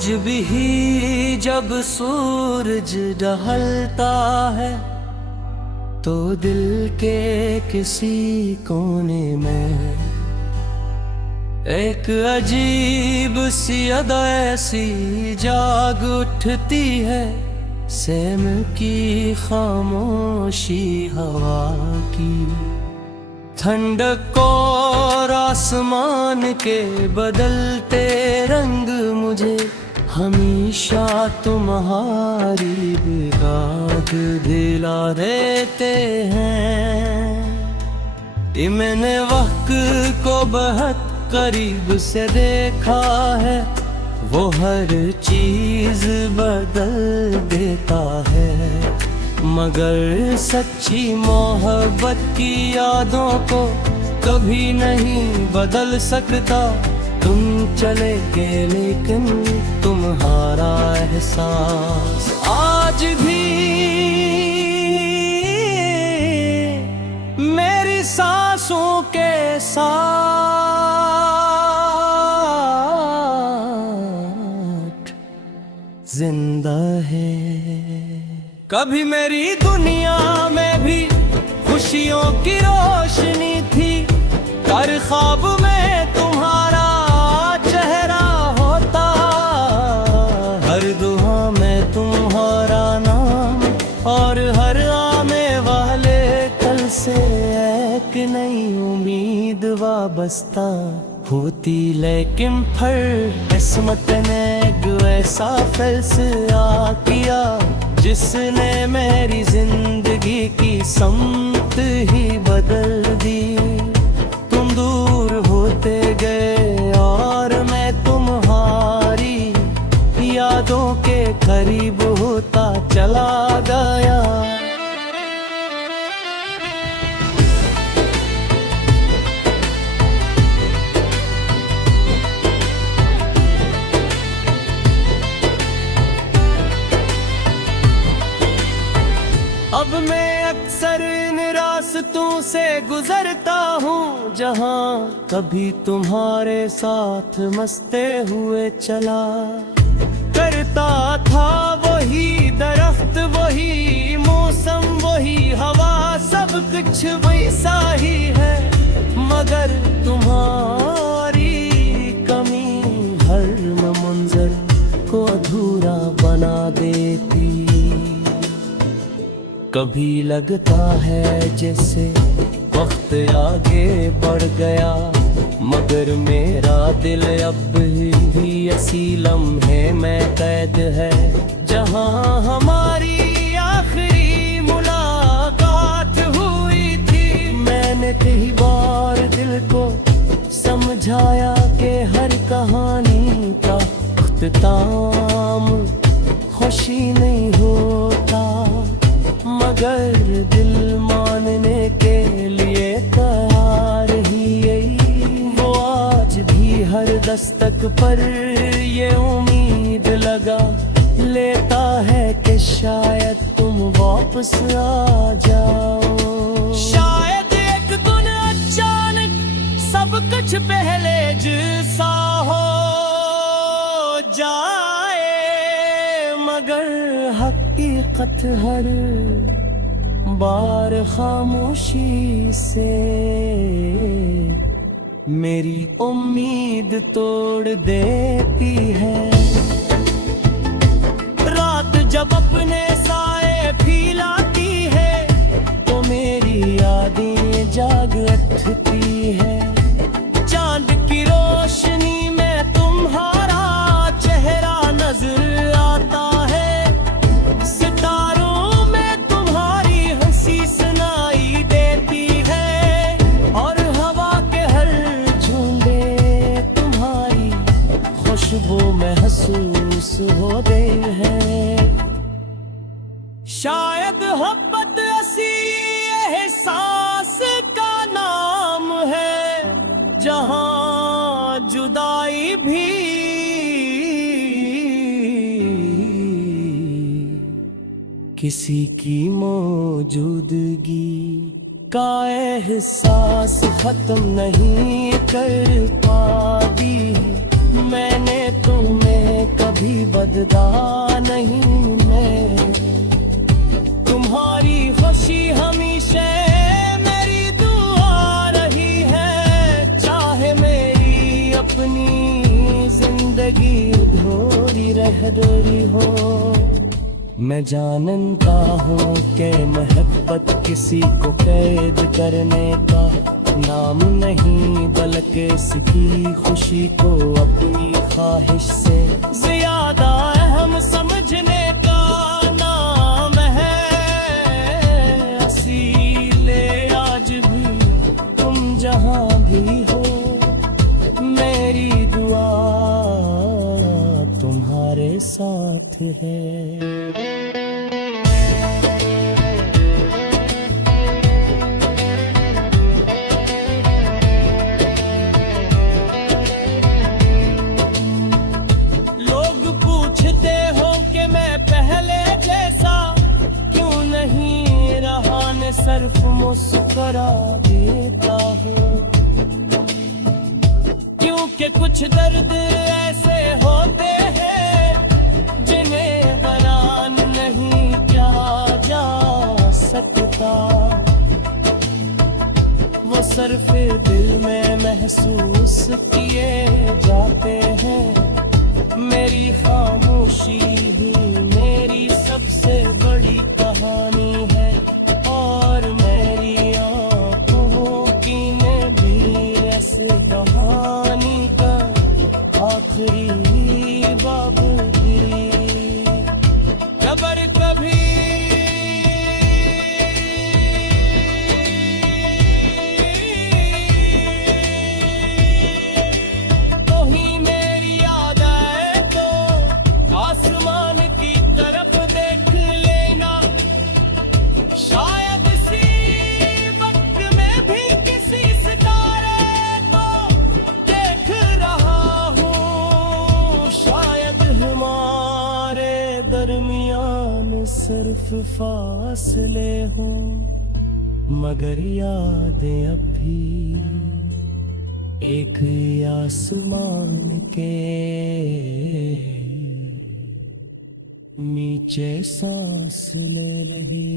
आज भी जब सूरज ढलता है तो दिल के किसी कोने में एक अजीब सी अदा ऐसी जाग उठती है। सेम की खामोशी हवा की ठंडक और आसमान के बदलते रंग मुझे हमेशा तुम्हारी याद दिला देते हैं। ये मैंने वक्त को बहुत करीब से देखा है, वो हर चीज बदल देता है। मगर सच्ची मोहब्बत की यादों को कभी नहीं बदल सकता। तुम चले गए लेकिन तुम्हारा एहसास आज भी मेरी सांसों के साथ जिंदा है। कभी मेरी दुनिया में भी खुशियों की रोशनी थी, हर ख्वाब में तुम्हारा चेहरा होता, हर दुआ में तुम्हारा नाम और हर आने वाले कल से एक नई उम्मीद वाबस्ता होती। लेकिन फिर किस्मत ने एक ऐसा फैसला किया जिसने मेरी जिंदगी की समत ही बदल दी। तुम दूर होते गए और मैं तुम्हारी यादों के करीब होता चला गया। अब मैं अक्सर इन रास्तों से गुजरता हूँ जहाँ कभी तुम्हारे साथ मस्ते हुए चला करता था। वही दरख्त, वही मौसम, वही हवा, सब कुछ वैसा ही है। मगर तुम्हारी कमी हर मंजर को अधूरा बना देती। कभी लगता है जैसे वक्त आगे बढ़ गया, मगर मेरा दिल अब भी इसी लम्हे में कैद है जहां हमारी आखिरी मुलाकात हुई थी। मैंने कई बार दिल को समझाया कि हर कहानी का अख्ताम खुशी नहीं होता, मगर दिल मानने के लिए तैयार ही यही। वो आज भी हर दस्तक पर ये उम्मीद लगा लेता है कि शायद तुम वापस आ जाओ। शायद एक दिन अचानक सब कुछ पहले जैसा हो जाए, मगर हकीकत हर बार खामोशी से मेरी उम्मीद तोड़ देती है। रात जब अपने साए फैलाती है तो मेरी यादें जाग उठती है। चांद की रोशनी में तुम्हारा चेहरा नजर आता है, सितारों में तुम्हारी हंसी सुनाई देती है, और हवा के हर झोंके तुम्हारी खुशबू महसूस होते हैं। शायद मोहब्बत ऐसी एहसास का नाम है जहां जुदाई भी किसी की मौजूदगी का एहसास खत्म नहीं कर पाती। मैंने तुम्हें कभी कभी बदला नहीं मैं। तुम्हारी खुशी हमेशा मेरी दुआ रही है, चाहे मेरी अपनी जिंदगी अधूरी रह रही हो। मैं जानता हूँ कि मोहब्बत किसी को कैद करने का नाम नहीं, बल्कि इसकी खुशी को अपनी ख्वाहिश से ज्यादा अहम समझने का नाम है। असीले आज भी तुम जहाँ भी हो, मेरी दुआ तुम्हारे साथ है। पूछते हो कि मैं पहले जैसा क्यों नहीं रहा, न सिर्फ मुस्कुरा देता हूँ। क्योंकि कुछ दर्द ऐसे होते हैं जिन्हें बयान नहीं किया जा सकता, वो सिर्फ दिल में महसूस किए जाते हैं। मेरी खामोशी ही मेरी सबसे बड़ी कहानी है, और मेरी आँखों की में भी ऐसे कहानी का आखिरी बाब दी। खबर कभी दरमियान सिर्फ फासले हों, मगर यादें अब भी एक आसमान के नीचे सांस ले रही।